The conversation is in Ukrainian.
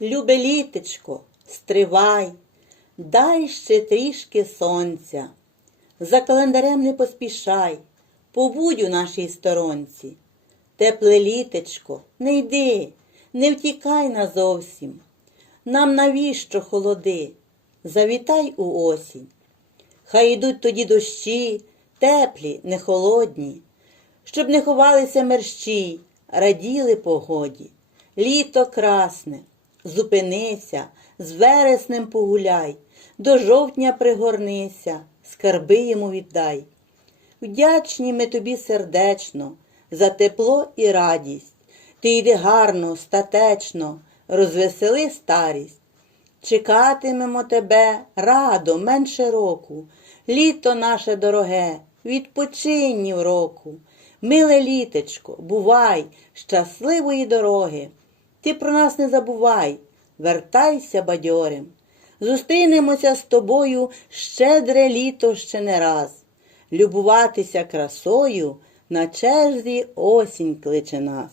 Любе літечко, стривай, дай ще трішки сонця. За календарем не поспішай, побудь у нашій сторонці. Тепле літечко, не йди, не втікай назовсім. Нам навіщо холоди? Завітай у осінь. Хай ідуть тоді дощі, теплі, не холодні, щоб не ховалися мерщі, раділи погоді. Літо красне, зупинися, з вереснем погуляй, до жовтня пригорнися, скарби йому віддай. Вдячні ми тобі сердечно за тепло і радість. Ти йди гарно, статечно, розвесели старість. Чекатимемо тебе радо, менше року. Літо наше дороге, відпочинь року. Миле літечко, бувай, щасливої дороги. Ти про нас не забувай, вертайся бадьорим. Зустрінемося з тобою щедре літо ще не раз. Любуватися красою на черзі осінь кличе нас.